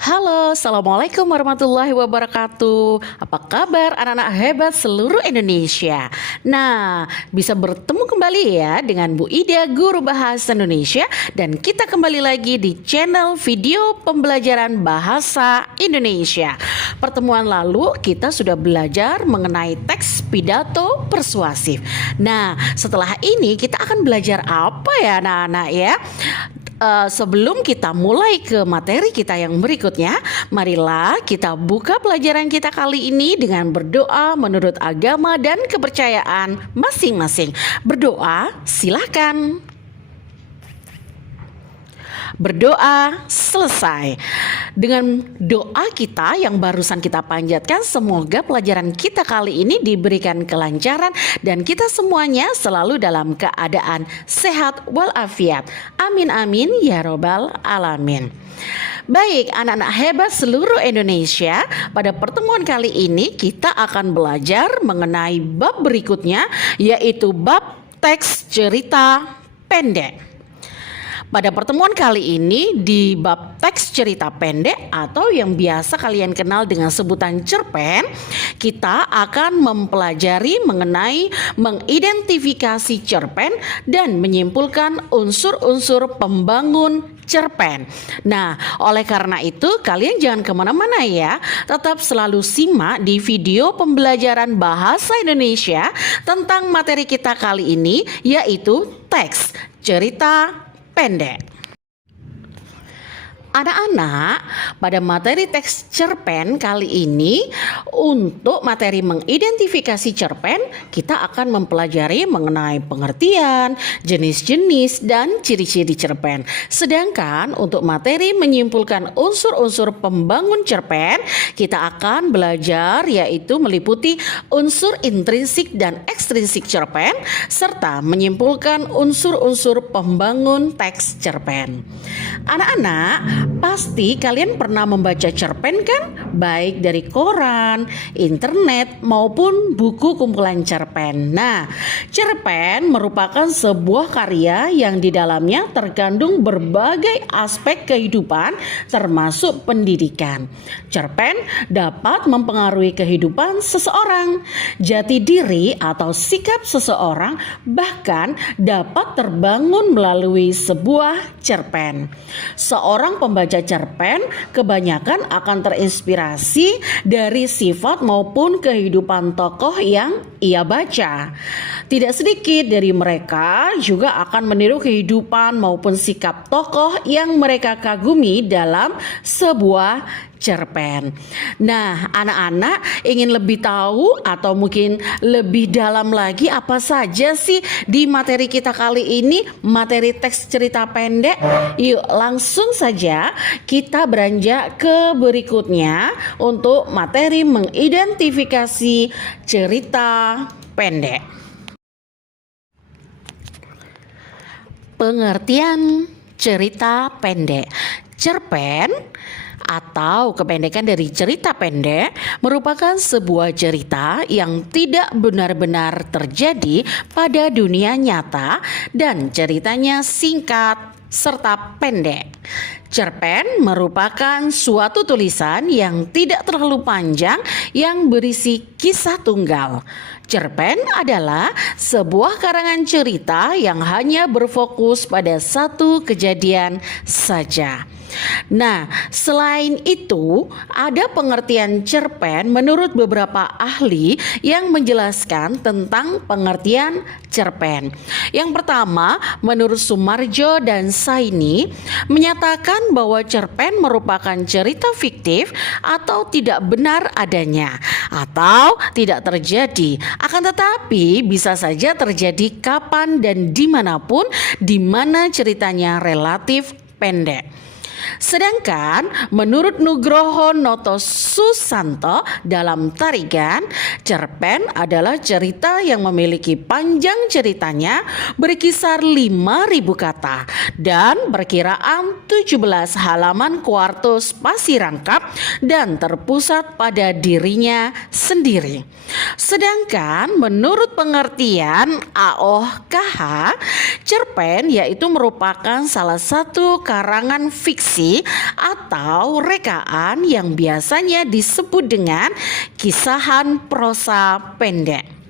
Halo, Assalamualaikum warahmatullahi wabarakatuh. Apa kabar anak-anak hebat seluruh Indonesia? Nah, bisa bertemu kembali ya dengan Bu Ida, Guru Bahasa Indonesia. Dan kita kembali lagi di channel video pembelajaran Bahasa Indonesia. Pertemuan lalu kita sudah belajar mengenai teks pidato persuasif. Nah, setelah ini kita akan belajar apa ya anak-anak ya? Sebelum kita mulai ke materi kita yang berikutnya, marilah kita buka pelajaran kita kali ini dengan berdoa menurut agama dan kepercayaan masing-masing. Berdoa, silakan. Berdoa selesai. Dengan doa kita yang barusan kita panjatkan, semoga pelajaran kita kali ini diberikan kelancaran dan kita semuanya selalu dalam keadaan sehat walafiat. Amin amin ya robbal alamin. Baik anak-anak hebat seluruh Indonesia, pada pertemuan kali ini kita akan belajar mengenai bab berikutnya, yaitu bab teks cerita pendek. Pada pertemuan kali ini di bab teks cerita pendek atau yang biasa kalian kenal dengan sebutan cerpen, kita akan mempelajari mengenai mengidentifikasi cerpen dan menyimpulkan unsur-unsur pembangun cerpen. Nah, oleh karena itu kalian jangan kemana-mana ya, tetap selalu simak di video pembelajaran bahasa Indonesia tentang materi kita kali ini, yaitu teks cerita pendek. Anak-anak, pada materi teks cerpen kali ini, untuk materi mengidentifikasi cerpen, kita akan mempelajari mengenai pengertian, jenis-jenis, dan ciri-ciri cerpen. Sedangkan untuk materi menyimpulkan unsur-unsur pembangun cerpen, kita akan belajar yaitu meliputi unsur intrinsik dan ekstrinsik cerpen, serta menyimpulkan unsur-unsur pembangun teks cerpen. Anak-anak, pasti kalian pernah membaca cerpen kan? Baik dari koran, internet maupun buku kumpulan cerpen. Nah, cerpen merupakan sebuah karya yang di dalamnya terkandung berbagai aspek kehidupan termasuk pendidikan. Cerpen dapat mempengaruhi kehidupan seseorang, jati diri atau sikap seseorang bahkan dapat terbangun melalui sebuah cerpen. Seorang pembaca cerpen kebanyakan akan terinspirasi dari sifat maupun kehidupan tokoh yang ia baca. Tidak sedikit dari mereka juga akan meniru kehidupan maupun sikap tokoh yang mereka kagumi dalam sebuah cerpen. Nah, anak-anak ingin lebih tahu atau mungkin lebih dalam lagi apa saja sih di materi kita kali ini, materi teks cerita pendek? Yuk langsung saja kita beranjak ke berikutnya untuk materi mengidentifikasi cerita pendek. Pengertian cerita pendek. Cerpen atau kependekan dari cerita pendek merupakan sebuah cerita yang tidak benar-benar terjadi pada dunia nyata dan ceritanya singkat serta pendek. Cerpen merupakan suatu tulisan yang tidak terlalu panjang yang berisi kisah tunggal. Cerpen adalah sebuah karangan cerita yang hanya berfokus pada satu kejadian saja. Nah, selain itu, ada pengertian cerpen menurut beberapa ahli yang menjelaskan tentang pengertian cerpen. Yang pertama, menurut Sumarjo dan Saini, menyatakan bahwa cerpen merupakan cerita fiktif atau tidak benar adanya atau tidak terjadi, akan tetapi bisa saja terjadi kapan dan dimanapun di mana ceritanya relatif pendek. Sedangkan menurut Nugroho Noto Susanto dalam Tarigan, cerpen adalah cerita yang memiliki panjang ceritanya berkisar 5.000 kata dan perkiraan 17 halaman kuartus spasi rangkap dan terpusat pada dirinya sendiri. Sedangkan menurut pengertian Aoh KH, cerpen yaitu merupakan salah satu karangan fiksi fiksi atau rekaan yang biasanya disebut dengan kisahan prosa pendek.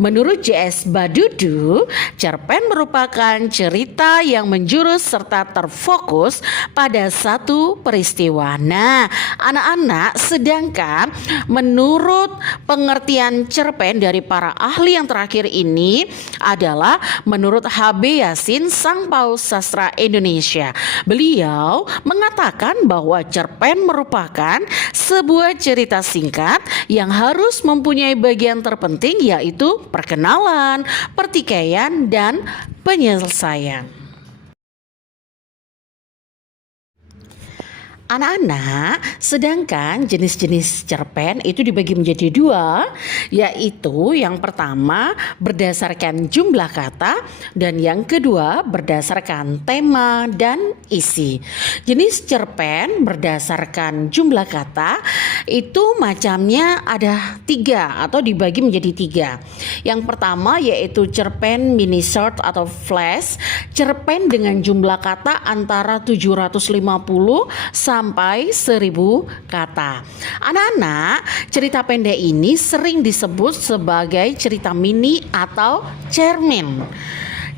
Menurut J.S. Badudu, cerpen merupakan cerita yang menjurus serta terfokus pada satu peristiwa. Nah, anak-anak, sedangkan menurut pengertian cerpen dari para ahli yang terakhir ini adalah menurut H.B. Yasin, Sang Paus Sastra Indonesia. Beliau mengatakan bahwa cerpen merupakan sebuah cerita singkat yang harus mempunyai bagian terpenting, yaitu perkenalan, pertikaian, dan penyelesaian. Anak-anak, sedangkan jenis-jenis cerpen itu dibagi menjadi dua, yaitu yang pertama berdasarkan jumlah kata dan yang kedua berdasarkan tema dan isi. Jenis cerpen berdasarkan jumlah kata itu macamnya ada 3 atau dibagi menjadi 3. Yang pertama yaitu cerpen mini short atau flash, cerpen dengan jumlah kata antara 750 sampai 1000 kata. Anak-anak, cerita pendek ini sering disebut sebagai cerita mini atau cermin.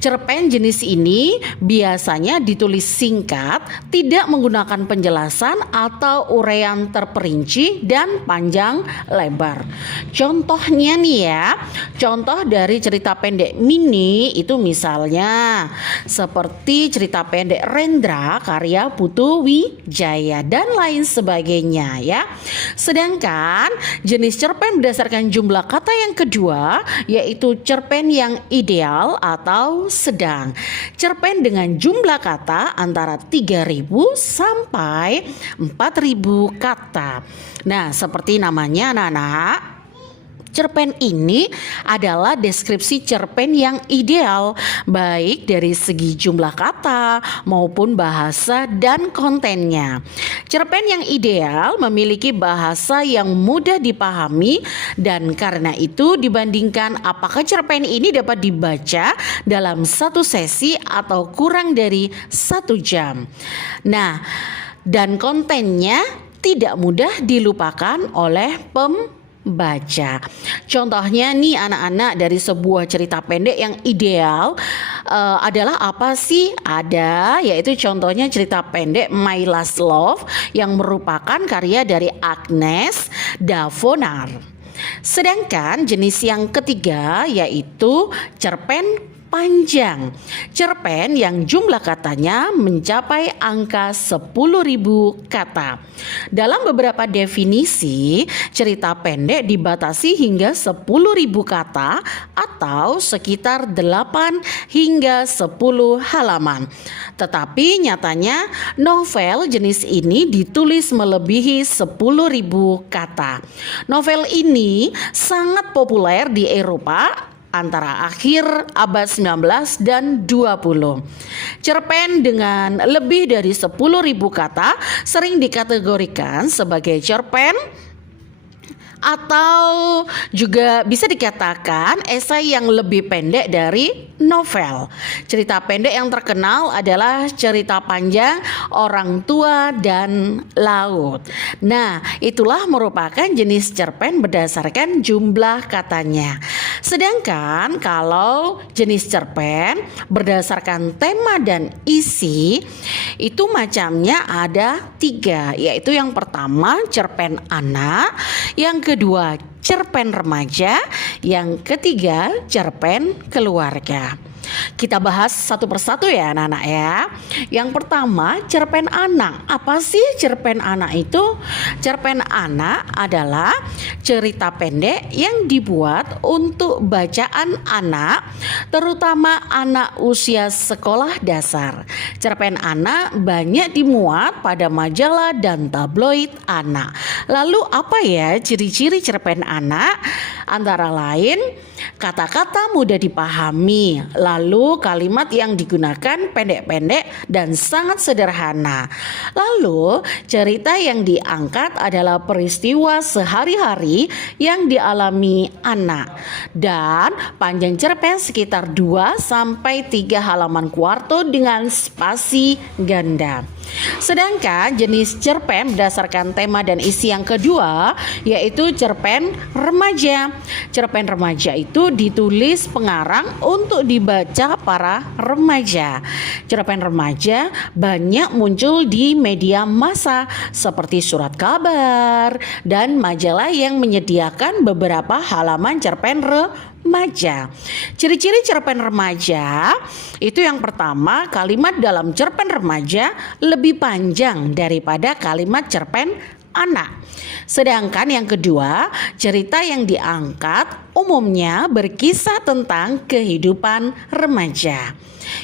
Cerpen jenis ini biasanya ditulis singkat, tidak menggunakan penjelasan atau uraian terperinci dan panjang lebar. Contohnya nih ya, contoh dari cerita pendek mini itu misalnya seperti cerita pendek Rendra karya Putu Wijaya dan lain sebagainya ya. Sedangkan jenis cerpen berdasarkan jumlah kata yang kedua yaitu cerpen yang ideal atau sedang. Cerpen dengan jumlah kata antara 3.000 sampai 4.000 kata. Nah, seperti namanya anak-anak, cerpen ini adalah deskripsi cerpen yang ideal baik dari segi jumlah kata maupun bahasa dan kontennya. Cerpen yang ideal memiliki bahasa yang mudah dipahami dan karena itu dibandingkan apakah cerpen ini dapat dibaca dalam satu sesi atau kurang dari 1 jam. Nah, dan kontennya tidak mudah dilupakan oleh pembaca. Contohnya nih anak-anak dari sebuah cerita pendek yang ideal adalah apa sih? Ada, yaitu contohnya cerita pendek My Last Love yang merupakan karya dari Agnes Davonar. Sedangkan jenis yang ketiga yaitu cerpen panjang, cerpen yang jumlah katanya mencapai angka 10.000 kata. Dalam beberapa definisi, cerita pendek dibatasi hingga 10.000 kata atau sekitar 8 hingga 10 halaman. Tetapi nyatanya novel jenis ini ditulis melebihi 10.000 kata. Novel ini sangat populer di Eropa antara akhir abad 19 dan 20. Cerpen dengan lebih dari 10.000 kata sering dikategorikan sebagai cerpen atau juga bisa dikatakan esai yang lebih pendek dari novel. Cerita pendek yang terkenal adalah cerita panjang Orang Tua dan Laut. Nah, itulah merupakan jenis cerpen berdasarkan jumlah katanya. Sedangkan kalau jenis cerpen berdasarkan tema dan isi itu macamnya ada 3, yaitu yang pertama cerpen anak, yang kedua cerpen remaja, yang ketiga cerpen keluarga. Kita bahas satu persatu ya anak-anak ya. Yang pertama cerpen anak. Apa sih cerpen anak itu? Cerpen anak adalah cerita pendek yang dibuat untuk bacaan anak, terutama anak usia sekolah dasar. Cerpen anak banyak dimuat pada majalah dan tabloid anak. Lalu apa ya ciri-ciri cerpen anak? Antara lain kata-kata mudah dipahami, lalu kalimat yang digunakan pendek-pendek dan sangat sederhana. Lalu cerita yang diangkat adalah peristiwa sehari-hari yang dialami anak. Dan panjang cerpen sekitar 2 sampai 3 halaman kuarto dengan spasi ganda. Sedangkan jenis cerpen berdasarkan tema dan isi yang kedua yaitu cerpen remaja. Cerpen remaja itu ditulis pengarang untuk dibaca para remaja. Cerpen remaja banyak muncul di media massa seperti surat kabar dan majalah yang menyediakan beberapa halaman cerpen remaja. Ciri-ciri cerpen remaja itu yang pertama, kalimat dalam cerpen remaja lebih panjang daripada kalimat cerpen anak. Sedangkan yang kedua, cerita yang diangkat umumnya berkisah tentang kehidupan remaja.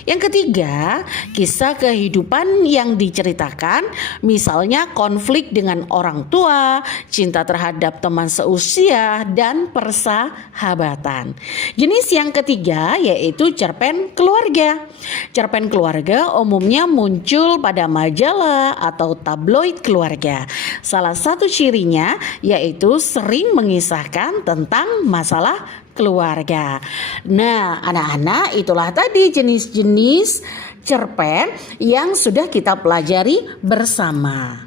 Yang ketiga, kisah kehidupan yang diceritakan misalnya konflik dengan orang tua, cinta terhadap teman seusia, dan persahabatan. Jenis yang ketiga yaitu cerpen keluarga. Cerpen keluarga umumnya muncul pada majalah atau tabloid keluarga. Salah satu cirinya yaitu sering mengisahkan tentang masalah keluarga. Nah, anak-anak, itulah tadi jenis-jenis cerpen yang sudah kita pelajari bersama.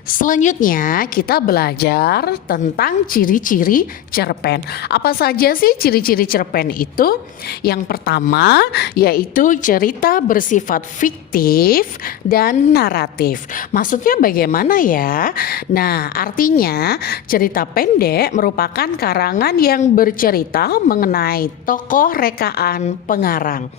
Selanjutnya kita belajar tentang ciri-ciri cerpen. Apa saja sih ciri-ciri cerpen itu? Yang pertama yaitu cerita bersifat fiktif dan naratif. Maksudnya bagaimana ya? Nah, artinya cerita pendek merupakan karangan yang bercerita mengenai tokoh rekaan pengarang.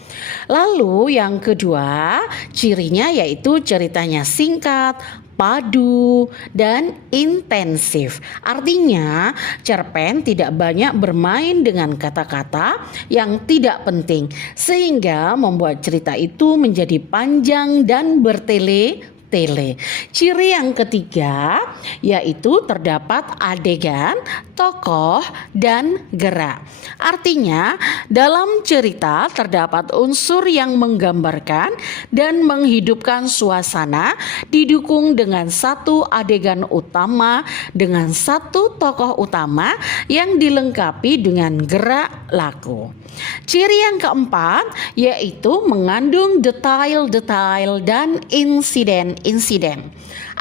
Lalu yang kedua cirinya yaitu ceritanya singkat, padu, dan intensif. Artinya, cerpen tidak banyak bermain dengan kata-kata yang tidak penting, sehingga membuat cerita itu menjadi panjang dan bertele-tele. Ciri yang ketiga yaitu terdapat adegan, tokoh, dan gerak. Artinya, dalam cerita terdapat unsur yang menggambarkan dan menghidupkan suasana didukung dengan satu adegan utama dengan satu tokoh utama yang dilengkapi dengan gerak laku. Ciri yang keempat yaitu mengandung detail-detail dan insiden-insiden.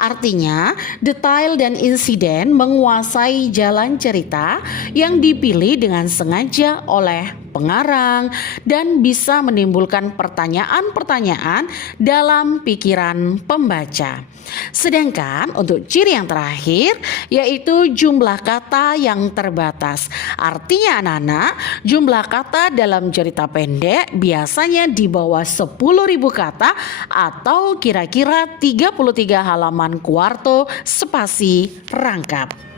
Artinya, detail dan insiden menguasai jalan cerita yang dipilih dengan sengaja oleh pengarang dan bisa menimbulkan pertanyaan-pertanyaan dalam pikiran pembaca. Sedangkan untuk ciri yang terakhir yaitu jumlah kata yang terbatas. Artinya anak-anak, jumlah kata dalam cerita pendek biasanya di bawah 10.000 kata atau kira-kira 33 halaman kuarto spasi rangkap.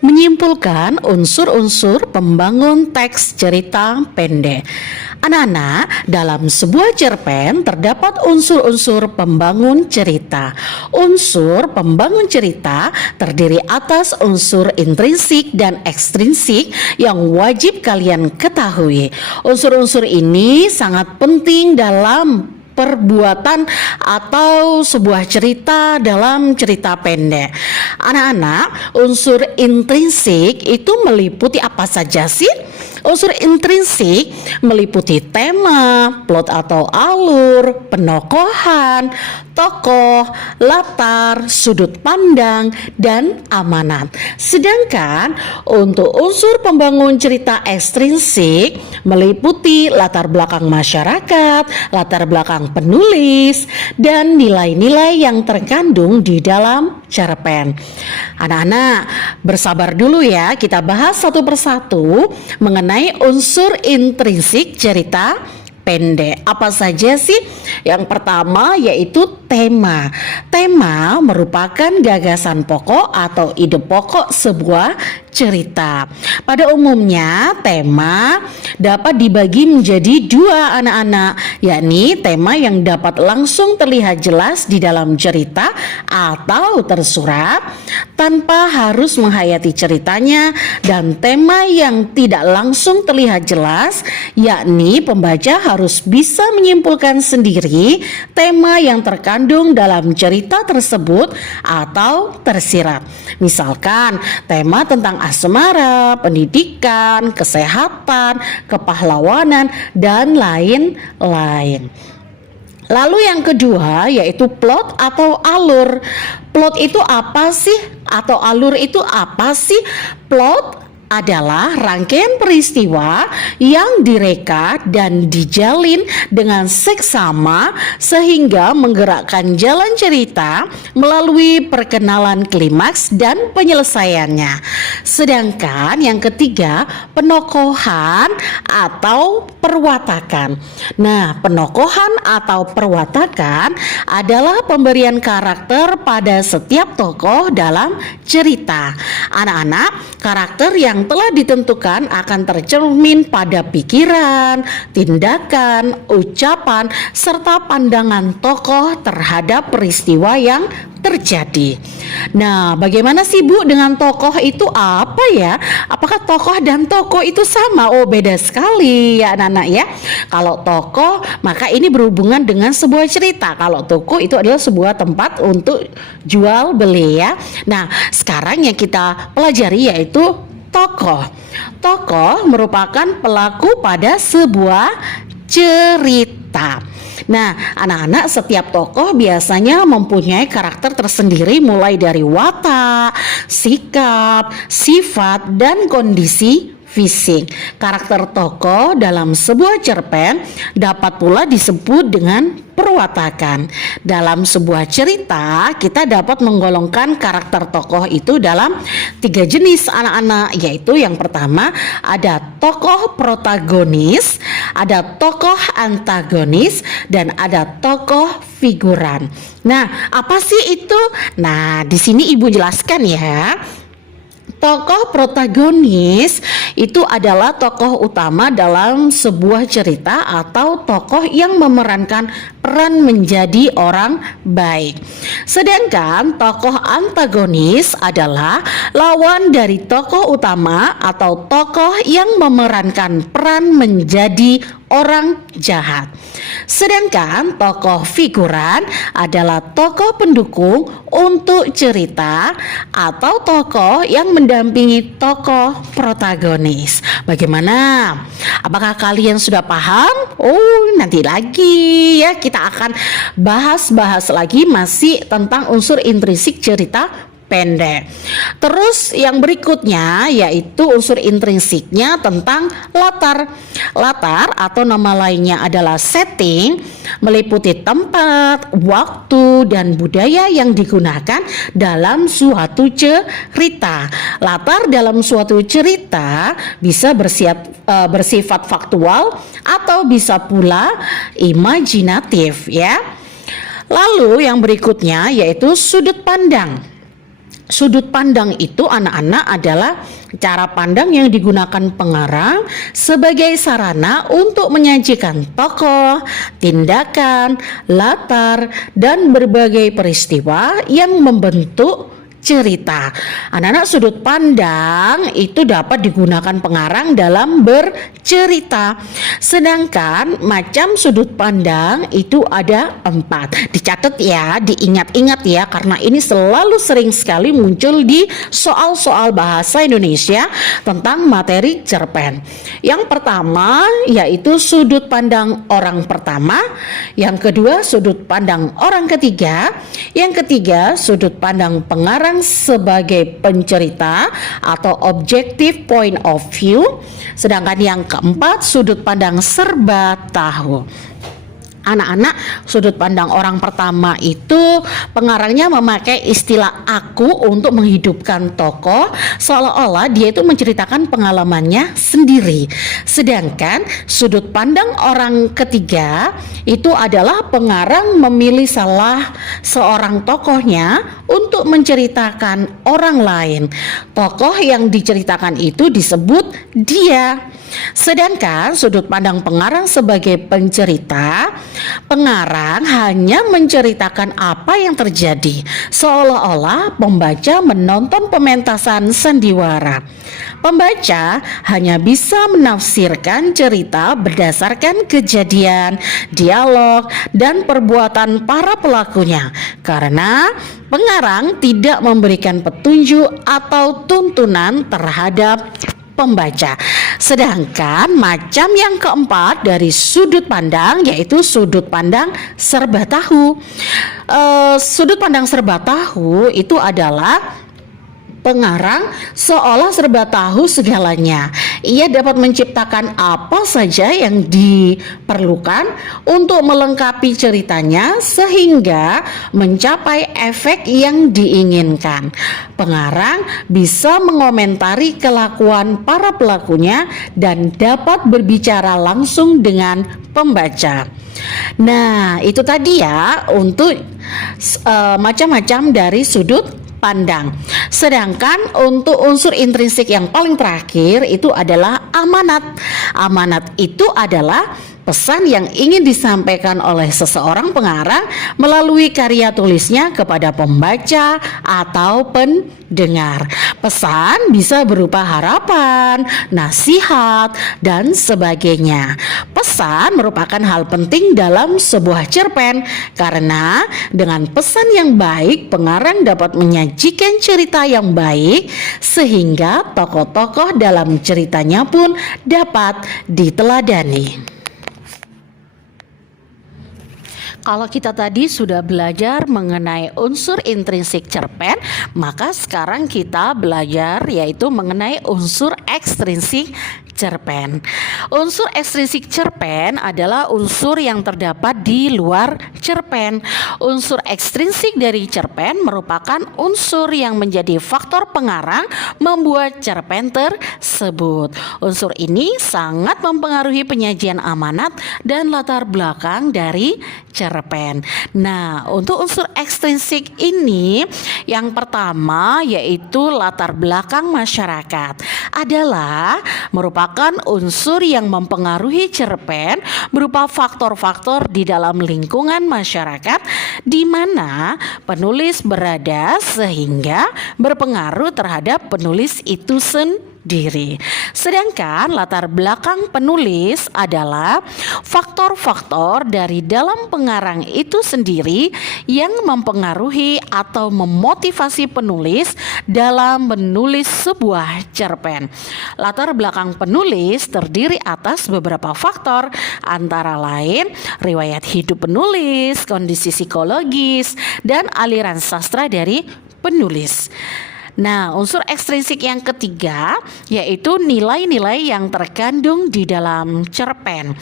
Menyimpulkan unsur-unsur pembangun teks cerita pendek. Anak-anak, dalam sebuah cerpen terdapat unsur-unsur pembangun cerita. Unsur pembangun cerita terdiri atas unsur intrinsik dan ekstrinsik yang wajib kalian ketahui. Unsur-unsur ini sangat penting dalam perbuatan atau sebuah cerita dalam cerita pendek. Anak-anak, unsur intrinsik itu meliputi apa saja sih? Unsur intrinsik meliputi tema, plot atau alur, penokohan, tokoh, latar, sudut pandang, dan amanat. Sedangkan untuk unsur pembangun cerita ekstrinsik meliputi latar belakang masyarakat, latar belakang penulis, dan nilai-nilai yang terkandung di dalam cerpen. Anak-anak, bersabar dulu ya, kita bahas satu persatu mengenai unsur intrinsik cerita pendek. Apa saja sih? Yang pertama yaitu tema. Tema merupakan gagasan pokok atau ide pokok sebuah cerita. Pada umumnya tema dapat dibagi menjadi dua anak-anak, yakni tema yang dapat langsung terlihat jelas di dalam cerita atau tersurat tanpa harus menghayati ceritanya, dan tema yang tidak langsung terlihat jelas, yakni pembaca harus bisa menyimpulkan sendiri tema yang terkandung dalam cerita tersebut atau tersirat. Misalkan tema tentang asmara, pendidikan, kesehatan, kepahlawanan, dan lain-lain. Lalu yang kedua yaitu plot atau alur. Plot itu apa sih? Atau alur itu apa sih? Plot adalah rangkaian peristiwa yang direka dan dijalin dengan seksama sehingga menggerakkan jalan cerita melalui perkenalan klimaks dan penyelesaiannya. Sedangkan yang ketiga, penokohan atau perwatakan. Nah, penokohan atau perwatakan adalah pemberian karakter pada setiap tokoh dalam cerita. Anak-anak, karakter yang telah ditentukan akan tercermin pada pikiran, tindakan, ucapan, serta pandangan tokoh terhadap peristiwa yang terjadi. Nah, bagaimana sih Bu dengan tokoh itu apa ya? Apakah tokoh dan tokoh itu sama? Oh, beda sekali ya anak-anak ya. Kalau tokoh maka ini berhubungan dengan sebuah cerita. Kalau toko itu adalah sebuah tempat untuk jual beli ya. Nah, sekarang yang kita pelajari yaitu tokoh. Tokoh merupakan pelaku pada sebuah cerita. Nah, anak-anak, setiap tokoh biasanya mempunyai karakter tersendiri mulai dari watak, sikap, sifat, dan kondisi fisik. Karakter tokoh dalam sebuah cerpen dapat pula disebut dengan perwatakan. Dalam sebuah cerita, kita dapat menggolongkan karakter tokoh itu dalam 3 jenis anak-anak, yaitu yang pertama ada tokoh protagonis, ada tokoh antagonis, dan ada tokoh figuran. Nah, apa sih itu? Nah, di sini Ibu jelaskan ya. Tokoh protagonis itu adalah tokoh utama dalam sebuah cerita atau tokoh yang memerankan peran menjadi orang baik. Sedangkan tokoh antagonis adalah lawan dari tokoh utama atau tokoh yang memerankan peran menjadi orang jahat. Sedangkan tokoh figuran adalah tokoh pendukung untuk cerita atau tokoh yang mendampingi tokoh protagonis. Bagaimana? Apakah kalian sudah paham? Oh, nanti lagi ya kita akan bahas lagi masih tentang unsur intrinsik cerita pendek. Terus yang berikutnya yaitu unsur intrinsiknya tentang latar. Latar atau nama lainnya adalah setting, meliputi tempat, waktu, dan budaya yang digunakan dalam suatu cerita. Latar dalam suatu cerita bisa bersifat faktual atau bisa pula imajinatif ya. Lalu yang berikutnya yaitu sudut pandang. Sudut pandang itu anak-anak adalah cara pandang yang digunakan pengarang sebagai sarana untuk menyajikan tokoh, tindakan, latar, dan berbagai peristiwa yang membentuk cerita. Anak-anak, sudut pandang itu dapat digunakan pengarang dalam bercerita. Sedangkan macam sudut pandang itu ada 4. Dicatat ya, diingat-ingat ya, karena ini selalu sering sekali muncul di soal-soal bahasa Indonesia tentang materi cerpen. Yang pertama yaitu sudut pandang orang pertama, yang kedua sudut pandang orang ketiga, yang ketiga sudut pandang pengarang sebagai pencerita atau objective point of view, sedangkan yang keempat sudut pandang serba tahu. Anak-anak, sudut pandang orang pertama itu pengarangnya memakai istilah aku untuk menghidupkan tokoh seolah-olah dia itu menceritakan pengalamannya sendiri. Sedangkan sudut pandang orang ketiga itu adalah pengarang memilih salah seorang tokohnya untuk menceritakan orang lain. Tokoh yang diceritakan itu disebut dia. Sedangkan sudut pandang pengarang sebagai pencerita, pengarang hanya menceritakan apa yang terjadi, seolah-olah pembaca menonton pementasan sandiwara. Pembaca hanya bisa menafsirkan cerita berdasarkan kejadian, dialog, dan perbuatan para pelakunya, karena pengarang tidak memberikan petunjuk atau tuntunan terhadap pembaca. Sedangkan macam yang keempat dari sudut pandang yaitu sudut pandang serba tahu. Sudut pandang serba tahu itu adalah pengarang seolah serba tahu segalanya. Ia dapat menciptakan apa saja yang diperlukan untuk melengkapi ceritanya sehingga mencapai efek yang diinginkan. Pengarang bisa mengomentari kelakuan para pelakunya dan dapat berbicara langsung dengan pembaca. Nah, itu tadi ya untuk macam-macam dari sudut pandang. Sedangkan untuk unsur intrinsik yang paling terakhir itu adalah amanat. Amanat itu adalah pesan yang ingin disampaikan oleh seseorang pengarang melalui karya tulisnya kepada pembaca atau pendengar. Pesan bisa berupa harapan, nasihat, dan sebagainya. Pesan merupakan hal penting dalam sebuah cerpen karena dengan pesan yang baik pengarang dapat menyajikan cerita yang baik sehingga tokoh-tokoh dalam ceritanya pun dapat diteladani. Kalau kita tadi sudah belajar mengenai unsur intrinsik cerpen, maka sekarang kita belajar yaitu mengenai unsur ekstrinsik cerpen. Unsur ekstrinsik cerpen adalah unsur yang terdapat di luar cerpen. Unsur ekstrinsik dari cerpen merupakan unsur yang menjadi faktor pengarang membuat cerpen tersebut. Unsur ini sangat mempengaruhi penyajian amanat dan latar belakang dari cerpen. Nah, untuk unsur ekstrinsik ini yang pertama yaitu latar belakang masyarakat adalah merupakan unsur yang mempengaruhi cerpen berupa faktor-faktor di dalam lingkungan masyarakat di mana penulis berada sehingga berpengaruh terhadap penulis itu sendiri. Sedangkan latar belakang penulis adalah faktor-faktor dari dalam pengarang itu sendiri yang mempengaruhi atau memotivasi penulis dalam menulis sebuah cerpen. Latar belakang penulis terdiri atas beberapa faktor antara lain riwayat hidup penulis, kondisi psikologis, dan aliran sastra dari penulis. Nah, unsur ekstrinsik yang ketiga yaitu nilai-nilai yang terkandung di dalam cerpen.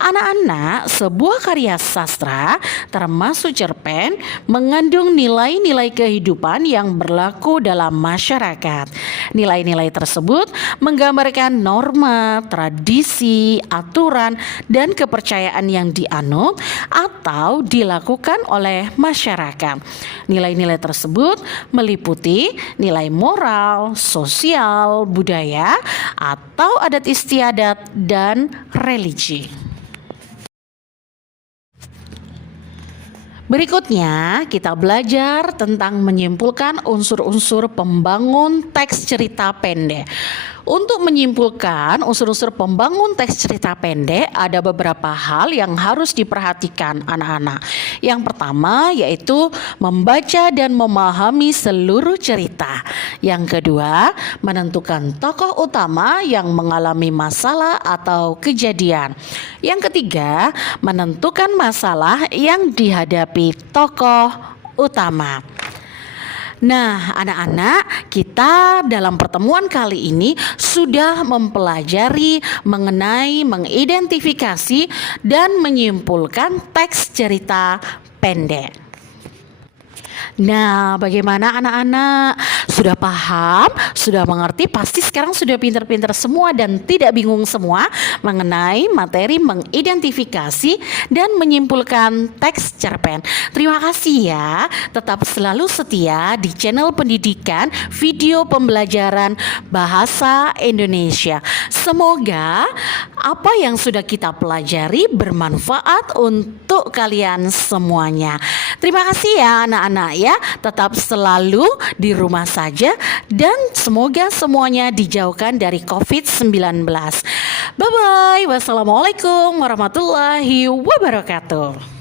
Anak-anak, sebuah karya sastra termasuk cerpen mengandung nilai-nilai kehidupan yang berlaku dalam masyarakat. Nilai-nilai tersebut menggambarkan norma, tradisi, aturan, dan kepercayaan yang dianut atau dilakukan oleh masyarakat. Nilai-nilai tersebut meliputi nilai moral, sosial, budaya, atau adat istiadat dan religi. Berikutnya kita belajar tentang menyimpulkan unsur-unsur pembangun teks cerita pendek. Untuk menyimpulkan unsur-unsur pembangun teks cerita pendek ada beberapa hal yang harus diperhatikan anak-anak. Yang pertama yaitu membaca dan memahami seluruh cerita. Yang kedua, menentukan tokoh utama yang mengalami masalah atau kejadian. Yang ketiga, menentukan masalah yang dihadapi tokoh utama. Nah, anak-anak, kita dalam pertemuan kali ini sudah mempelajari mengenai mengidentifikasi dan menyimpulkan teks cerita pendek. Nah, bagaimana anak-anak? Sudah paham? Sudah mengerti? Pasti sekarang sudah pintar-pintar semua dan tidak bingung semua mengenai materi mengidentifikasi dan menyimpulkan teks cerpen. Terima kasih ya. Tetap selalu setia di channel pendidikan video pembelajaran Bahasa Indonesia. Semoga apa yang sudah kita pelajari bermanfaat untuk kalian semuanya. Terima kasih ya anak-anak ya, tetap selalu di rumah saja dan semoga semuanya dijauhkan dari COVID-19. Bye-bye. Wassalamualaikum warahmatullahi wabarakatuh.